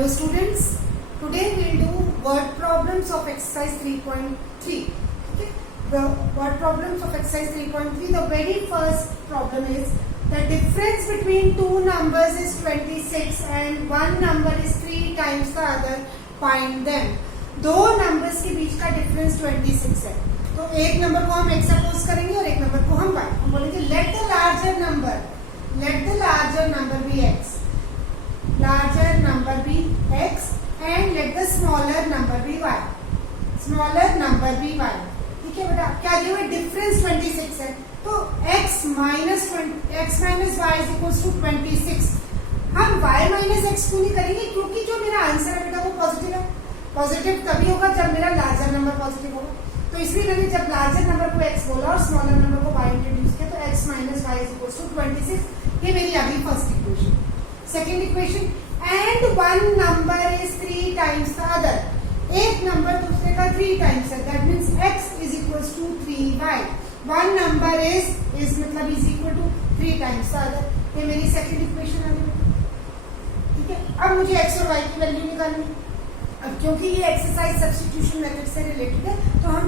Hello students, today we will do word problems of exercise 3.3. Okay, the word problems of exercise 3.3. The very first problem is the difference between two numbers is 26 and one number is 3 times the other. Find them. दो numbers के बीच का difference 26 है, तो एक number को हम x suppose करेंगे और एक नंबर को हम y. हम बोलेंगे let the larger number be x, larger number be x and let the smaller number be y. ठीक है बेटा, क्या जो है डिफरेंस 26 है, तो x minus y is equals to 26. हम y minus x क्यों नहीं करेंगे, क्योंकि जो मेरा आंसर है बेटा वो पॉजिटिव है. पॉजिटिव तभी होगा जब मेरा लार्जर नंबर पॉजिटिव होगा, तो इसलिए मैंने जब लार्जर नंबर को x बोला और स्मॉलर नंबर को y इंट्रोड्यूस किया, तो x minus y is equals to 26. ये मेरी अभी first equation. Second equation, and one number is 3 times the other. एक नंबर दूसरे का 3 टाइम्स है, that means x is equals to 3y. One number is मतलब is equal to 3 times the other. ये मेरी सेकेंड इक्वेशन आ गई. ठीक है, अब मुझे x और y की वैल्यू निकालनी है. अब क्योंकि ये एक्सरसाइज सब्स्टिट्यूशन मेथड से रिलेटेड है, तो हम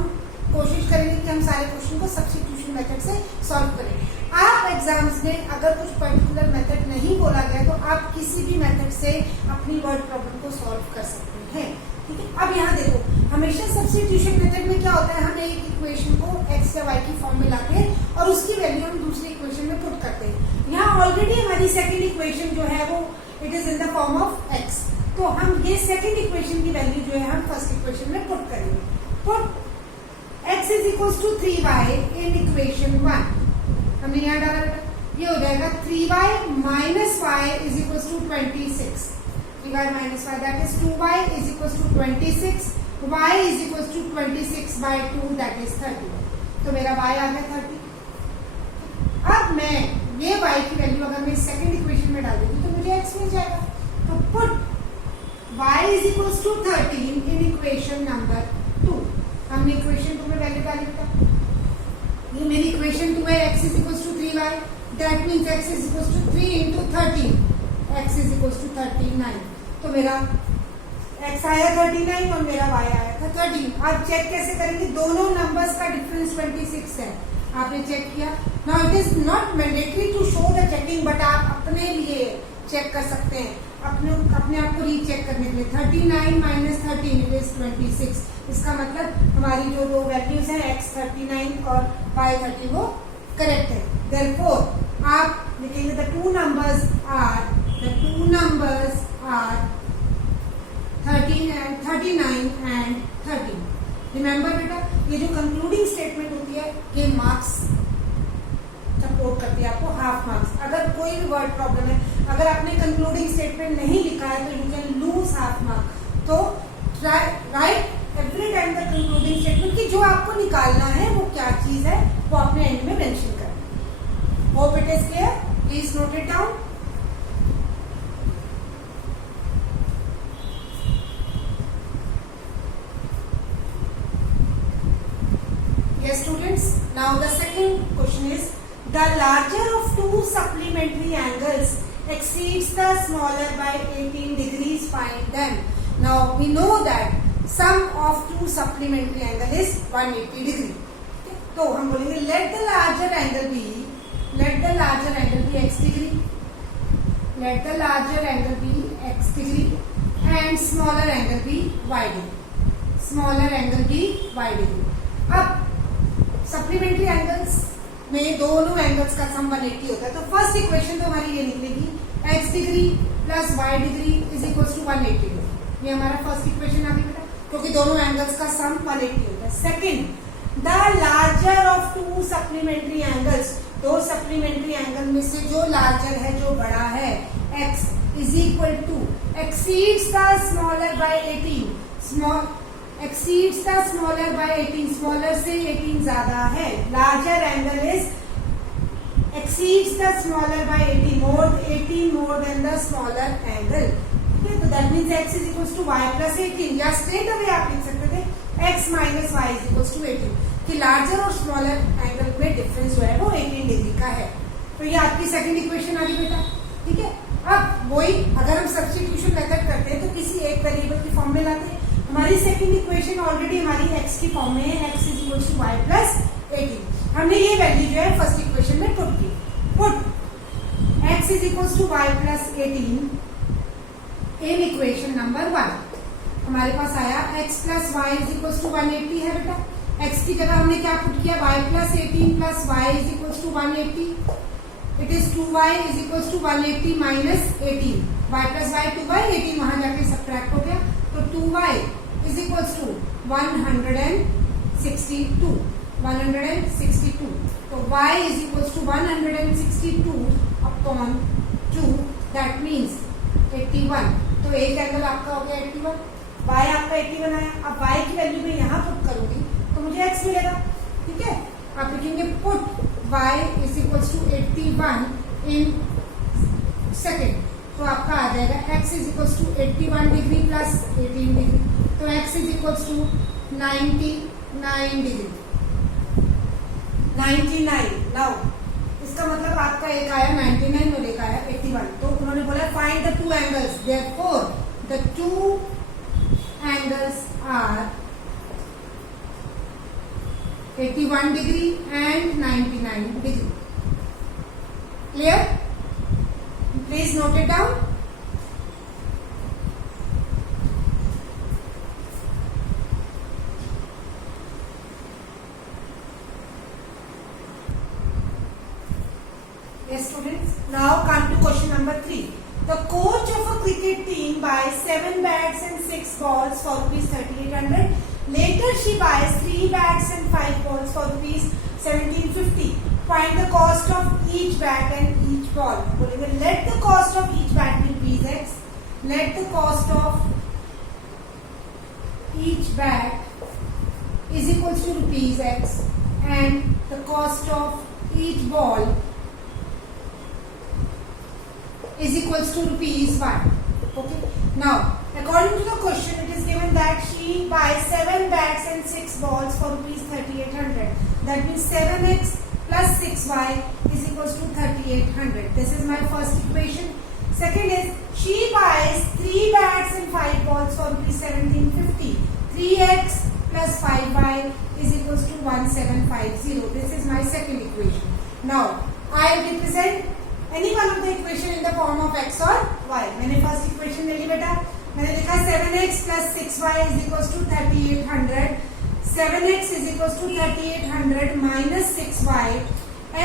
कोशिश करेंगे कि हम सारे क्वेश्चन को सब्स्टिट्यूशन मेथड से सॉल्व करें. आप एग्जाम्स में अगर कुछ पर्टिकुलर मेथड नहीं बोला गया तो आप किसी भी मेथड से अपनी वर्ड प्रॉब्लम को सॉल्व कर सकते हैं. ठीक है, अब यहाँ देखो, हमेशा सब्स्टिट्यूशन मेथड में क्या होता है, हम एक इक्वेशन को x या y की फॉर्म में लाते हैं और उसकी वैल्यू हम दूसरी इक्वेशन में पुट करते हैं. यहाँ ऑलरेडी हमारी सेकेंड इक्वेशन जो है वो it is in the form of x, तो हम ये सेकेंड इक्वेशन की वैल्यू जो है हम फर्स्ट इक्वेशन में पुट करेंगे. Put x is equal to 3y in equation 1. हमने यहाँ डाला, ये हो जाएगा 3y minus y is equal to 26. 3y minus y that is 2y is equal to 26. y is equal to 26 by 2 that is 30. तो मेरा y आ गया 30. अब मैं ये y की वैल्यू अगर मैं सेकंड इक्वेशन में डाल दूंगी तो मुझे x मिल जाएगा. तो put y is equal to 13 in equation number 2. हमने इक्वेशन 2 में वैल्यू डाली था. ये मेरी इक्वेशन 2 है, x is equal to 3y, that means x is equal to 3 into 13, x is equal to 39. तो मेरा x आया 39 और मेरा y आया था 13. आप चेक कैसे करेंगे, दोनों नंबर्स का डिफरेंस 26 है. आपने चेक किया. Now it is not mandatory to show the checking, but आप अपने लिए चेक कर सकते हैं, अपने आप को रीचेक करने के लिए. 39 माइनस 13 इट इज 26. इसका मतलब हमारी जो दो वैल्यूज हैं x 39 और y 30 वो करेक्ट है. देयरफॉर आप लिखेंगे the two numbers are 13 and 39 and 13. Remember बेटा, ये जो कंक्लूडिंग स्टेटमेंट होती है ये मार्क्स सपोर्ट करती है आपको, हाफ मार्क्स. अगर कोई भी वर्ड प्रॉब्लम है, अगर आपने कंक्लूडिंग स्टेटमेंट नहीं लिखा है तो you can lose half mark. तो write every time the concluding statement की जो आपको निकालना है वो क्या चीज है वो अपने एंड में मेंशन करें. Hope it is clear. Please note it down. Yes students, now the second question is the larger of two supplementary angles exceeds the smaller by 18 degrees. Find them. Now we know that sum of two supplementary angle is 180 degree. तो हम बोलेंगे let the larger angle be x degree, let the larger angle be x degree and smaller angle be y degree. अब supplementary angles में दोनों angles का सम 180 होता है, तो फर्स्ट इक्वेशन तो हमारी ये निकलेगी x degree plus y degree is equal to 180 degree. ये हमारा फर्स्ट इक्वेशन आ गई बेटा, क्योंकि दोनों एंगल्स का सम 180 होता है. Second, the larger of two supplementary angles, दो सप्लीमेंट्री एंगल में से जो लार्जर है, जो बड़ा है, x is equal to exceeds the smaller by 18. Exceeds the smaller by 18, smaller से 18 ज्यादा है. Larger angle is exceeds the smaller by 18 more than the smaller angle. ठीक है, तो that means x is equal to y plus 18, या straight away आप लिख सकते थे x minus y is equal to 18, कि लार्जर और स्मॉलर एंगल में डिफरेंस जो है वो 18 डिग्री का है. तो ये आपकी सेकंड इक्वेशन आ गई बेटा. ठीक है, अब वही अगर हम सब्स्टिट्यूशन मेथड करते हैं तो किसी फॉर्म में लाते हैं। हमारी सेकंड इक्वेशन ऑलरेडी हमारी x की फॉर्म में है, x is equal to y plus 18। हमने ये वैल्यू जो है फर्स्ट इक्वेशन में पुट की। Put x is equal to y plus 18 in equation number 1। हमारे पास आया x plus y is equal to 180 है बेटा। x की जगह हमने क्या पुट किया, y plus 18 plus y is equal to 180। It is 2y is equal to 180 minus 18। y plus y 2y, 18 वहां जाके सब्ट्रैक्ट हो गया, तो 2y इज इक्वल टू 162। 162, तो y is equal to 162 upon 2, that means 81। तो एक angle आपका हो गया 81, y आपका 81 आया। अब y की वैल्यू मैं यहाँ पुट करूंगी तो मुझे x मिलेगा, ठीक है। आप लिखेंगे put y is equal to 81 in second, तो आपका आ जाएगा x is equal to 81 degree plus 18 degree, तो x is equal to 99 degree. 99। Now इसका मतलब आपका एक आया 99 और एक आया 81। तो उन्होंने बोला find the two angles, therefore the two angles are 81 degree and 99 degree. Clear? Please note it down. Yes, students. Now come to question number 3. The coach of a cricket team buys 7 bats and 6 balls for rupees 3,800. Later, she buys 3 bats and 5 balls for rupees 1,750. Find the cost of each bat and each ball. Let the cost of each bat be rupees x. Let the cost of each bat is equal to rupees x, and the cost of each ball is equals to rupees 1. Okay. Now, according to the question, it is given that she buys 7 bats and 6 balls for rupees 3,800. That means 7x plus 6y is equals to 3,800. This is my first equation. Second is she buys 3 bats and 5 balls for rupees 1,750. 3x plus 5y is equals to 1,750. This is my second equation. Now, I represent any one of the equation in the form of x or y. मैंने first equation ले ली बेटा, मैंने लिखा 7x plus 6y is equals to 3,800. 7x is equals to 3,800 minus 6y.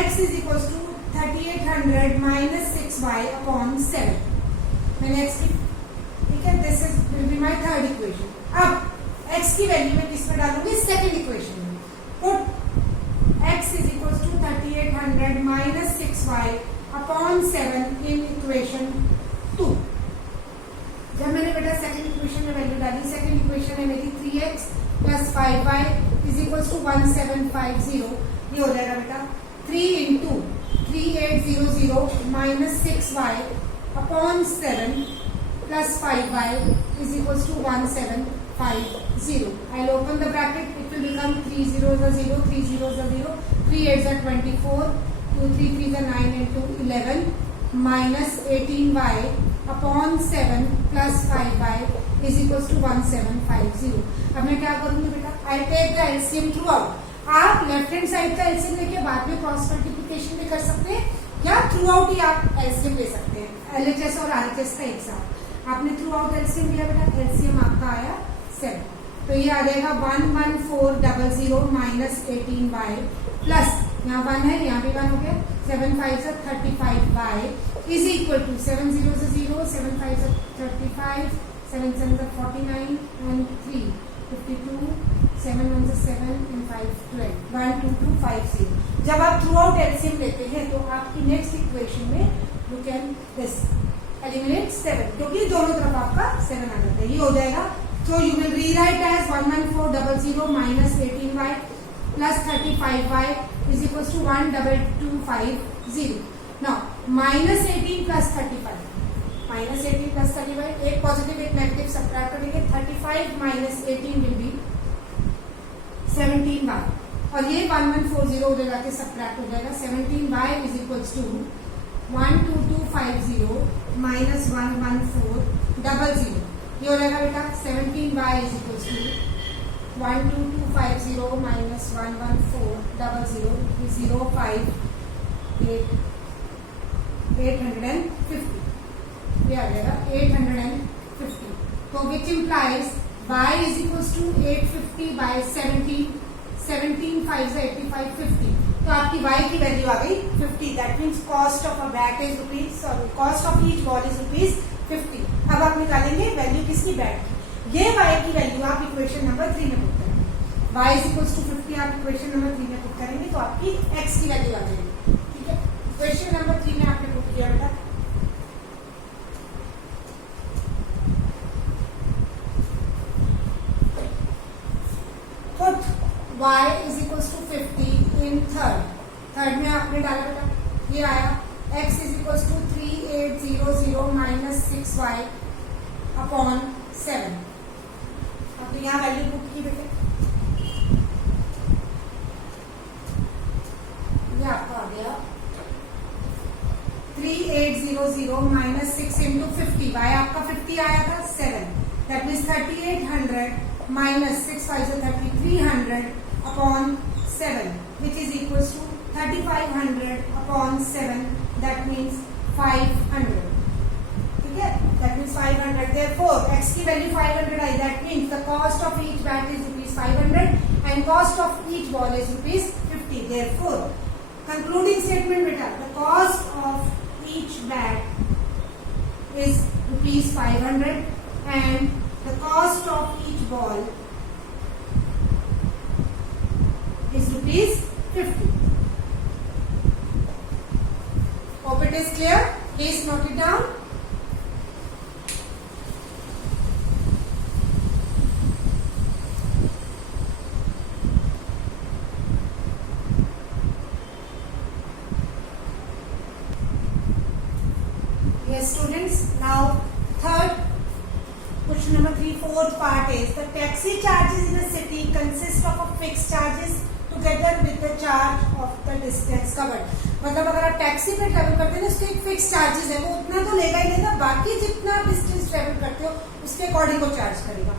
x is equals to 3,800 minus 6y upon 7. मैंने x की, ठीक है, this is will be my third equation. अब x की वैल्यू मैं किस में डालूंगी, सेकंड इक्वेशन में। Put x is equals to 3,800 minus 6y upon 7 in equation 2। जब मैंने बेटा सेकंड इक्वेशन में वैल्यू डाली, सेकंड इक्वेशन है मेरी 3x plus 5y is equal to 1,750। ये हो जाएगा बेटा 3 into 3,800 minus 6y upon 7 plus 5y is equal to 1,750। I'll open the bracket, it will become 3 zeros are 0, 3 zeros are 0, 3 8s are 24, 2 3 3 is 9 into 11 minus 18y upon 7 plus 5y is equals to 1,750. अब मैं क्या करूंगी बेटा, I take the LCM through out. आप left hand side का LCM लेके बाद में क्रॉस मल्टीप्लिकेशन भी कर सकते हैं, या थ्रू आउट ही आप LCM ले सकते हैं, LHS और RHS का एक साथ। आपने थ्रू आउट LCM लिया बेटा, LCM आपका आया 7, तो ये आ जाएगा 11400 माइनस 18y प्लस यहाँ 1 है, यहाँ भी 1 हो गया, 7 5 से 35y इज इक्वल टू 7 0 से 0, 7 5 से 35, 7 7 से 49 एंड 3 52, 7 1 से 7 एंड 5 12, 1 2 2 5 0। जब आप थ्रू आउट एलसीएम लेते हैं तो आपकी नेक्स्ट इक्वेशन में यू कैन दिस एलिमिनेट 7, क्योंकि दोनों तरफ आपका 7 आ जाता है, ये हो जाएगा। So you will rewrite as 11400 minus 18y plus 35y is equals to 12250. Now minus 18 plus 35, minus 18 plus 35, एक पॉजिटिव एक नेगेटिव सब्ट्रैक्ट करेंगे, 35 minus 18 will be 17y, और ये 1140 उधर जाके सब्ट्रैक्ट हो जाएगा। 17y is equals to 12250 minus 11400, ये हो जाएगा बेटा 17y is equal to 12250 minus 11400 850 ये आ जाएगा 850. तो which implies y is equal to 850 by 17 5 85 50. तो आपकी y की वैल्यू आ गई 50. That means cost of a bat is rupees, sorry cost of each ball is rupees 50. अब आप निकालेंगे वैल्यू किसकी, बैट की. ये y की वैल्यू आप इक्वेशन नंबर 3 में पुट करेंगे. y इज इक्वल टू 50 आप इक्वेशन नंबर 3 में पुट करेंगे तो आपकी x की वैल्यू आ जाएगी. ठीक है, इक्वेशन नंबर 3 में आपने पुट किया बेटा. Put y is equal to 50 in third में आपने डाला बेटा, ये आया x is equal to 3800 minus 6y upon 7. अब तो यहाँ वैल्यू पुट की बेटे, ये आपका आ गया 3800 माइनस 6 इंटू 50. y आपका 50 आया था 7. That means 3800 minus 6 5 3300 upon 7 which is equal to 3500 upon 7. That means 500. ठीक है, दैट मीन्स 500. Therefore x की वैल्यू 500 आई. That means the cost of each bat is rupees 500 and cost of each ball is rupees 50. Therefore concluding statement beta, the cost of each bat is rupees 500 and the cost of each ball is rupees 50. Hope it is clear. Please note it down. Yes students, now third question number 3 fourth part is the taxi charges in a city consist of a fixed charges together with the charge of the distance covered. मतलब अगर आप taxi पे travel करते हैं उसके एक fix charges है, वो उतना तो लेगा ही लेगा, बाकी जितना डिस्टेंस ट्रेवल करते हो उसके अकॉर्डिंग को चार्ज करेगा.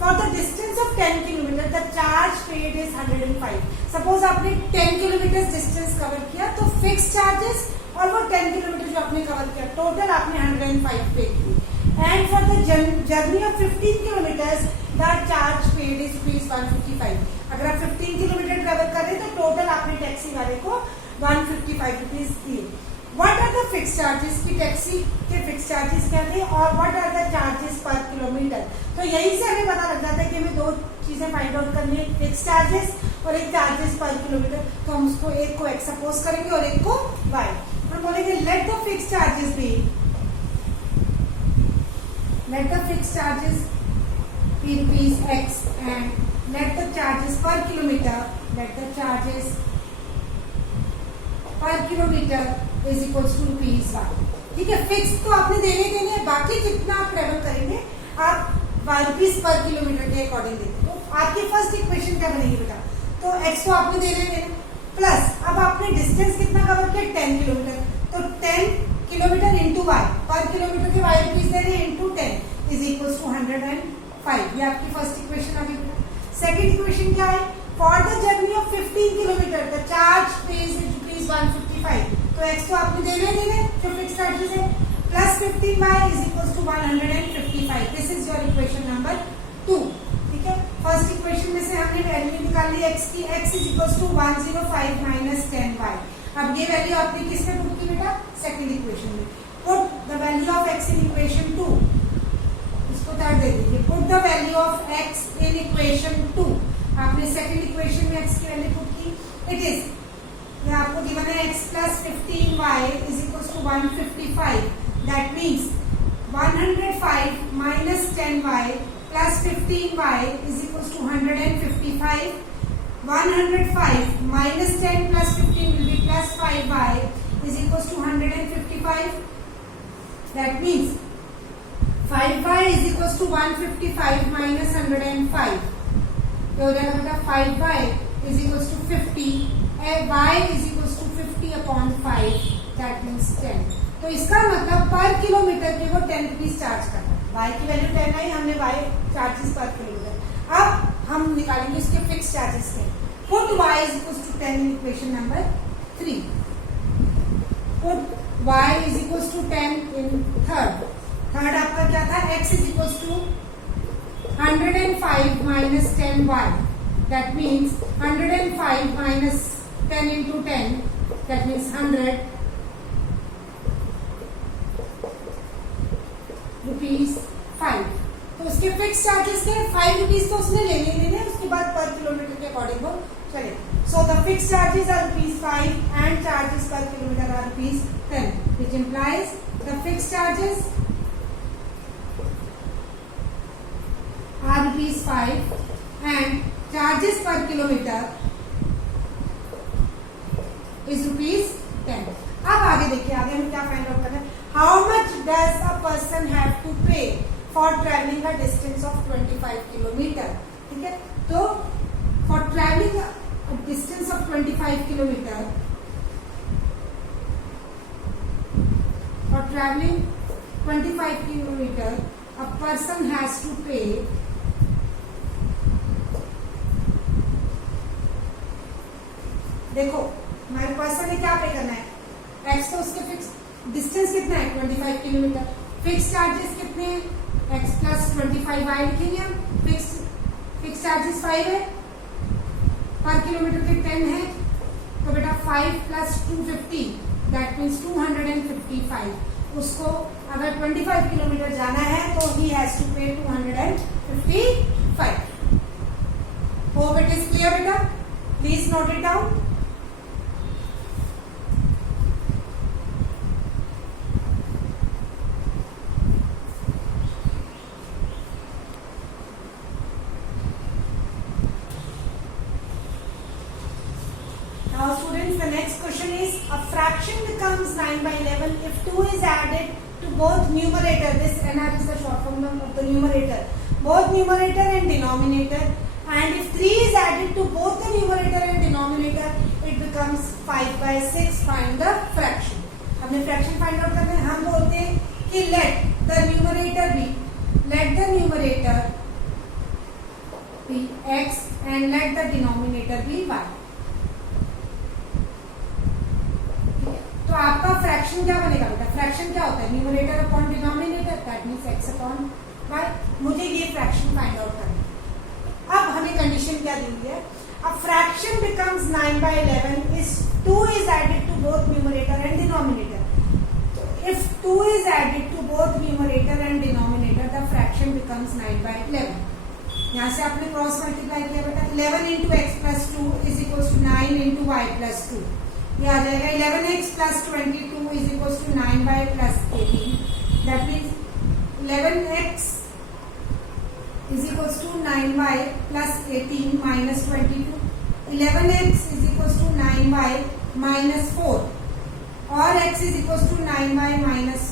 For the distance of 10 kilometre the charge paid is 105. Suppose आपने 10 किलोमीटर डिस्टेंस कवर किया तो फिक्स चार्जेस और वो 10 किलोमीटर जो आपने कवर किया टोटल आपने 105 पे की. And for the journey of 15 kilometre the charge paid is rupees 155. अगर आप 15 किलोमीटर ट्रेवल कर रहे हैं तो टोटल आपने टैक्सी वाले को 155 रुपीज दिए. What are the fix charges की टैक्सी के फिक्स चार्जेस क्या थे और what are the charges per kilometre. तो यही से हमें पता लग जाता है कि हमें दो चीजें फाइंड आउट करनी है, फिक्स चार्जेस और एक चार्जेस पर किलोमीटर. तो हम उसको एक को x सपोज करेंगे और एक को y. हम बोलेंगे let the fix charges be, let the fixed charges be rupees x and let the charges per kilometer is equals to rupees y. ठीक है, फिक्स तो आपने देने हैं, बाकी जितना आप ट्रेवल करेंगे आप रुपीज पर किलोमीटर के अकॉर्डिंग देंगे. तो आपकी फर्स्ट इक्वेशन क्या बनेगी बेटा, तो x तो आपने देने प्लस अब आपने डिस्टेंस कितना कवर किया 10 किलोमीटर, तो 10 किलोमीटर इंटू वाई, पर किलोमीटर के वाई रुपीज दे रहे हैं इंटू 10 इज इक्वल टू 105. ये आपकी फर्स्ट इक्वेशन आ गई. सेकंड इक्वेशन क्या है, for the journey of 15 kilometre the charge paid is rupees 155. तो एक्स तो आपने देने जो फिक्स चार्जेस है plus 15y is equal to 155. This is your equation number 2. ठीक है, फर्स्ट इक्वेशन में से हमने वैल्यू निकाल ली x की, x is equal to 105 minus 10y. अब ये वैल्यू आपने किस में पुट की बेटा, सेकंड इक्वेशन में. Put the value of x in equation 2. इसको थर्ड दे दीजिए. Put the value of x in equation 2. आपने सेकंड इक्वेशन में x की वैल्यू पुट की. इट इज ये आपको गिवन है x plus 15y is equal to 155. That means 105 minus 10y plus 15y is equal to 155. 105 minus 10 plus 15 will be plus 5y is equals to 155. That means 5y is equals to 155 minus 105. तो हो जाएगा बेटा 5y is equals to 50 and y is equals to 50 upon 5. That means 10. तो इसका मतलब पर kilometre के वो 10 रुपीज चार्ज करता है. y की वैल्यू 10 गई हमने y चार्जेस पर किलोमीटर। अब हम निकालेंगे इसके फिक्स चार्जेस के। Put y is equal to 10 in equation number 3। Put y is equal to 10 in third आपका क्या था, x is equal to 105 minus 10y, that means 105 minus 10 into 10, that means 100 rupees 5। तो उसके फिक्स चार्जेस के 5 rupees तो उसने लेने उसके बाद पर किलोमीटर के अकॉर्डिंग वो चले। So the fix charges are rupees 5 and charges per kilometre are rupees 10, which implies the fixed charges are rupees 5 and charges per kilometer is rupees 10। अब आगे देखिए, आगे हम क्या फाइंड आउट कर रहे हैं, how much does a person have to pay for travelling a distance of 25 kilometre. ठीक है, तो for travelling a distance of 25 kilometre, for travelling 25 kilometre a person has to pay देखो हमारे पर्सन ने क्या पे करना है, x तो उसके फिक्स डिस्टेंस कितना है 25 किलोमीटर, फिक्स चार्जेस कितने हैं x प्लस 25y लिखेंगे हम, फिक्स चार्जेस 5 है, पर किलोमीटर के 10 है, तो बेटा 5 प्लस 250 दैट मीन्स 255। उसको अगर 25 किलोमीटर जाना है तो ही हैज टू पे 255। होप इट इज क्लियर बेटा, please note it down. Now students, the next question is, a fraction becomes 9 by 11 if 2 is added to both numerator, this NR is the short form of the numerator, both numerator and denominator, and if 3 is added to both the numerator and denominator, it becomes 5 by 6, find the fraction। हमने fraction find out करना है, हम बोलते हैं कि let the numerator be x and let the denominator be y। तो आपका fraction क्या बनेगा बेटा, फ्रैक्शन क्या होता है, numerator upon denominator, that means x upon y। मुझे ये फ्रैक्शन फाइंड आउट करना है। अब हमें कंडीशन क्या दी हुई है, अब fraction becomes 9 by 11 is 2 is added to both numerator and denominator। if 2 is added to both numerator and denominator, the fraction becomes 9 by 11। यहाँ से आपने क्रॉस मल्टीप्लाई किया बेटा, 11 into x plus 2 is equals to 9 into y plus 2, ये आ जाएगा 11x plus 22 is equals to 9y plus 18, that means 11x is equals to 9y plus 18 minus 22, 11x is equals to 9y minus 4 और x is equals to 9y minus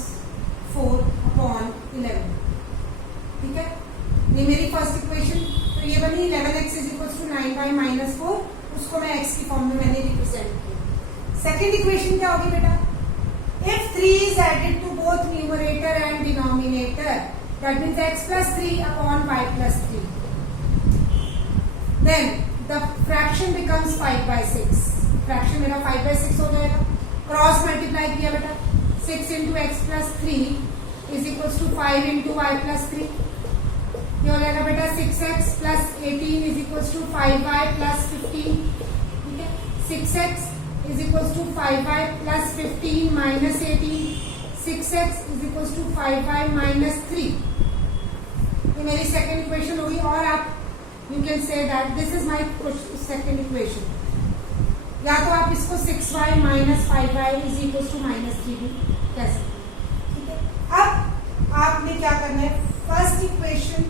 4 upon 11। ठीक है, ये मेरी first equation, तो ये बनी 11x is equals to 9y minus 4, उसको मैं x की फॉर्म में मैंने रिप्रेजेंट किया। सेकेंड इक्वेशन क्या होगी बेटा, if 3 is added to both numerator and denominator, that means x plus 3 upon y plus 3, then the fraction becomes 5 by 6। Fraction मेरा 5 by 6 हो जाएगा, क्रॉस मल्टीप्लाई किया बेटा, 6 into x plus 3 is equals to 5 into y plus 3, ये हो जाएगा बेटा 6x plus 18 is equals to 5y plus 15। ठीक है, 6x is equals to 5y plus 15 minus 18, 6x is equals to 5y minus 3। ये मेरी सेकेंड इक्वेशन होगी, और आप you can say that this is my second equation, या तो आप इसको 6y minus 5y is equals to minus 3 भी कह सकते। ठीक है, अब आपने क्या करना है, फर्स्ट इक्वेशन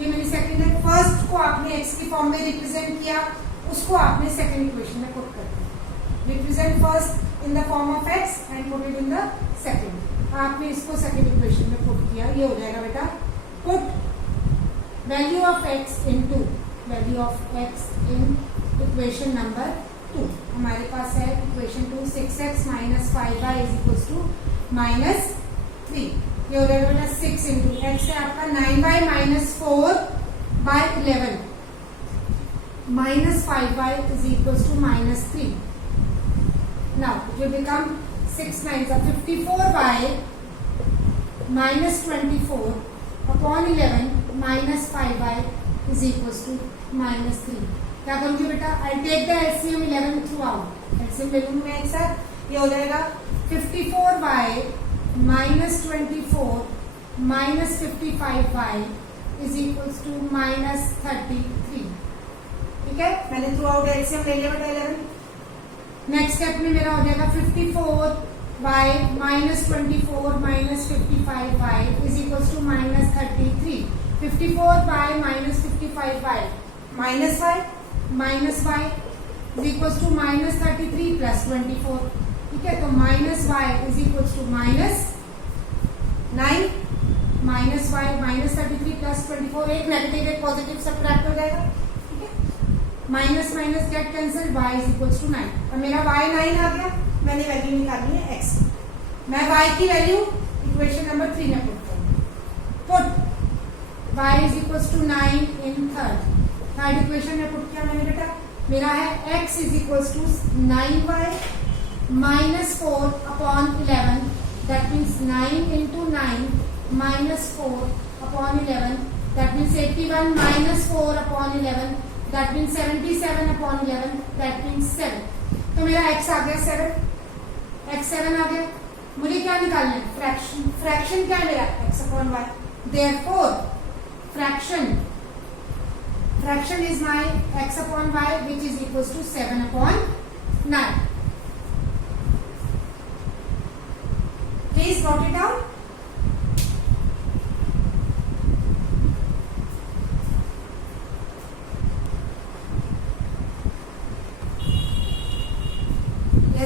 ये मेरी सेकेंड है, फर्स्ट को आपने x की फॉर्म में रिप्रेजेंट किया, उसको आपने सेकेंड इक्वेशन में पुट करना है। represent first in the form of x and put it in the second। आपने इसको सेकेंड इक्वेशन में पुट किया, ये हो जाएगा बेटा, put value of x into value of x in equation number 2। हमारे पास है equation 2, 6x minus 5y is equals to minus 3। ये हो जाएगा बेटा 6 इंटू एक्स है आपका 9y minus 4/11 minus 5y is equals to minus 3. Now it will become 6 9s are 54y minus 24 upon 11 minus 5y is equals to minus 3. क्या करूंगी बेटा? I'll take the LCM 11 throughout. LCM ले लूंगी मैं एक साथ. ये हो जाएगा 54y minus 24 minus 55y is equals to minus 33. ठीक है, मैंने थ्रू आउट एलसीएम ले लिया बेटा 11. नेक्स्ट स्टेप में मेरा हो जाएगा 54y minus 24 minus 55y is equals to minus 33. 54y minus 55y minus y is equals to minus 33 plus 24. ठीक है, तो minus y is equals to minus 9 minus y minus 33 plus 24. एक नेगेटिव एक positive subtract हो जाएगा. Minus minus get cancel y is equals to 9. अब मेरा y 9 आ गया. मैंने वैल्यू निकालनी है x. मैं y की वैल्यू इक्वेशन नंबर 3 में पुट करूंगी. Put y is equals to 9 in third equation में पुट किया मैंने बेटा. मेरा है x is equals to 9y minus 4 upon 11. That means 9 into 9 minus 4 upon 11. That means 81 minus 4 upon 11. That means 77 upon 11. That means 7. तो मेरा x आ गया 7. x 7 आ गया. मुझे क्या निकालना है? फ्रैक्शन. फ्रैक्शन क्या है मेरा? x upon y. Therefore, fraction is my x upon y, which is equals to 7 upon 9. Please note it down.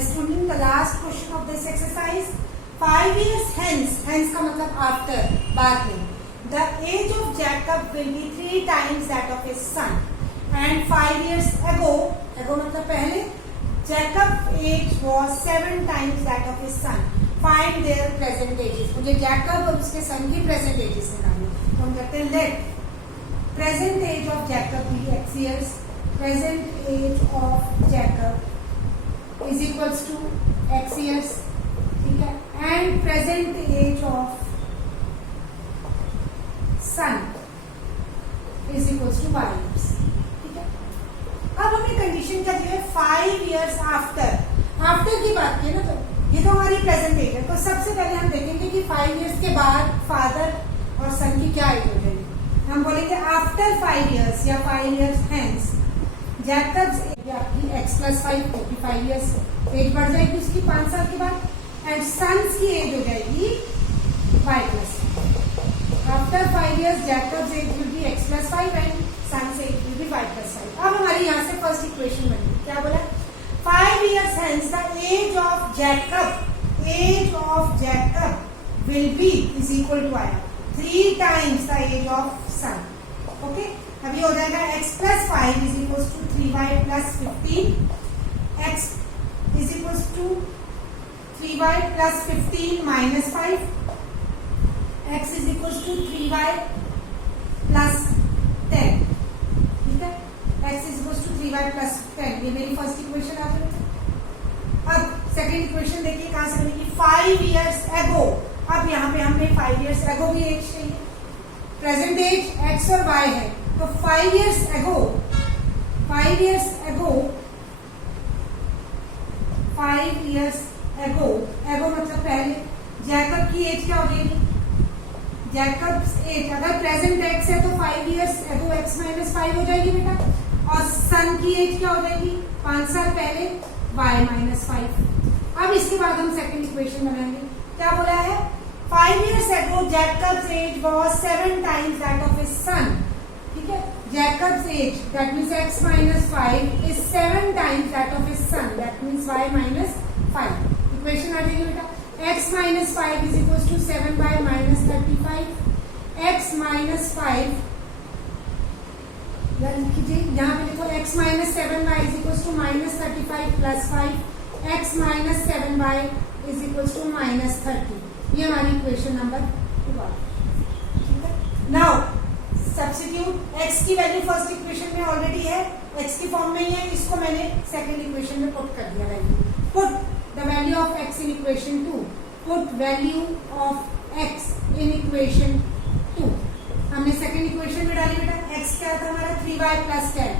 Student, the last question of this exercise. 5 years hence का मतलब after, बाद में, the age of Jacob will be 3 times that of his son. And 5 years ago मतलब पहले, Jacob's age was 7 times that of his son. Find their present ages. मुझे Jacob और उसके son की present ages निकालनी. तो हम कहते हैं let present age of Jacob be x years. Present age of Jacob is equals to x years. ठीक है, and present age of son is equals to y years. ठीक है, अब हमें कंडीशन क्या दी है? 5 years after की बात की ना, तो ये तो हमारी प्रेजेंट एज है. तो सबसे पहले हम देखेंगे कि 5 years के बाद फादर और सन की क्या एज हो जाएगी. हम बोलेंगे आफ्टर 5 years या 5 years hence जैकब्स आपकी x प्लस 5 45 ईयर्स एज बढ़ जाएगी उसकी 5 साल के बाद. एंड सन्स की एज हो जाएगी y plus. After 5 years Jacob's age will be x plus 5 and son's age will be y plus 5. अब हमारी यहाँ से फर्स्ट इक्वेशन बनी. क्या बोला? 5 years hence the age of Jacob will be is equal to आया 3 times the age of son. Okay, अभी हो जाएगा x plus 5 is equal to 3y plus 15. x is equal to 3y plus 15 minus 5. x is equal to 3y plus 10. ठीक है, x is equal to 3y plus 10. ये मेरी first equation आ गई. अब second equation देखिए कहां से बनेगी. 5 years ago. अब यहाँ पे हमें 5 years ago भी एज चाहिए. प्रेजेंट एज x और y है, तो 5 years ago मतलब पहले. जैकब की एज क्या हो जाएगी? जैकब्स एज अगर प्रेजेंट x है तो 5 years ago x माइनस 5 हो जाएगी बेटा. और सन की एज क्या हो जाएगी? 5 साल पहले y माइनस 5. अब इसके बाद हम सेकंड इक्वेशन बनाएंगे. क्या बोला है? 5 years ago Jacob's age was 7 times that of his son. ठीक है, Jacob's age that means x minus 5 is 7 times that of his son. That means y minus 5. Equation आ जाएगी बेटा. x minus 5 is equals to 7y minus 35. x minus 5 कीजिए, यहाँ पे लिखो x minus 7y is equals to minus 35 plus 5. x minus 7y is equals to minus 30. ये हमारी equation number now substitute x की value first equation में already है, x की फॉर्म में ही है, इसको मैंने सेकंड इक्वेशन में पुट कर दिया value. Put the value of x in equation 2. Put value of x in equation 2. हमने सेकंड इक्वेशन में डाली बेटा. x क्या था हमारा 3y प्लस 10.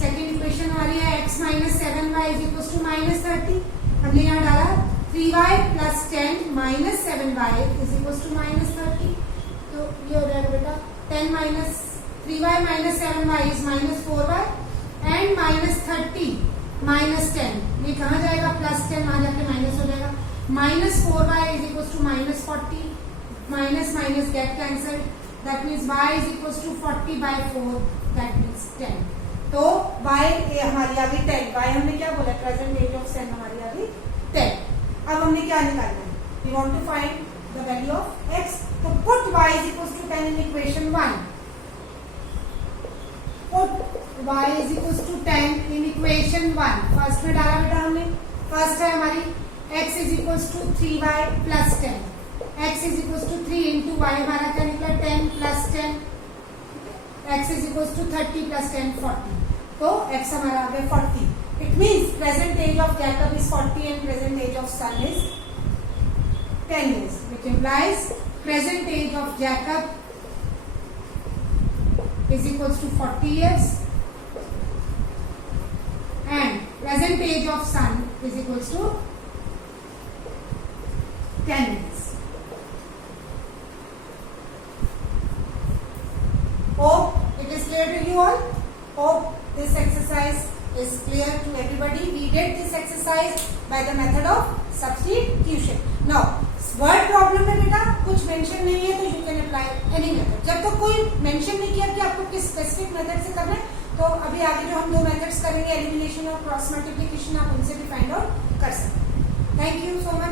सेकंड इक्वेशन हमारी है x minus 7y is equal to minus 30. हमने यहाँ डाला 3y plus 10 minus 7y is equal to minus 30. तो ये हो जाएगा बेटा 10 minus 3y minus 7y is minus 4y and minus 30 minus 10. ये कहाँ जाएगा? प्लस 10 वहां जाके माइनस हो जाएगा. Minus 4y is equal to minus 40. Minus minus get cancel. That means y is equal to 40 by 4. That means 10. तो y हमारी आ गई 10. y हमने क्या बोला? प्रेजेंट एज ऑफ सन हमारी आ गई 10. अब हमने क्या निकालना है? We want to find the value of x. तो put y is equals to 10 in equation 1. Put y is equals to 10 in equation 1. First में डाला बेटा हमने. फर्स्ट है हमारी x is equals to 3y plus 10. x is equals to 3 into y हमारा क्या निकला? 10 plus 10. x is equals to 30 plus 10 40. तो x हमारा आ गया 40. It means present age of Jacob is 40 and present age of son is 10 years, which implies present age of Jacob is equals to 40 years and present age of son is equals to 10 years. Hope it is clear to you all. Hope this exercise is clear to everybody. We did this exercise by the method of substitution. Now word problem में बेटा कुछ mention नहीं है तो you can apply any method. जब तक कोई mention नहीं किया कि आपको किस स्पेसिफिक मेथड से करना है, तो अभी आगे जो हम दो मेथड्स करेंगे एलिमिनेशन और क्रॉस मल्टीप्लिकेशन, आप उनसे भी फाइंड आउट कर सकते हैं. Thank you so much.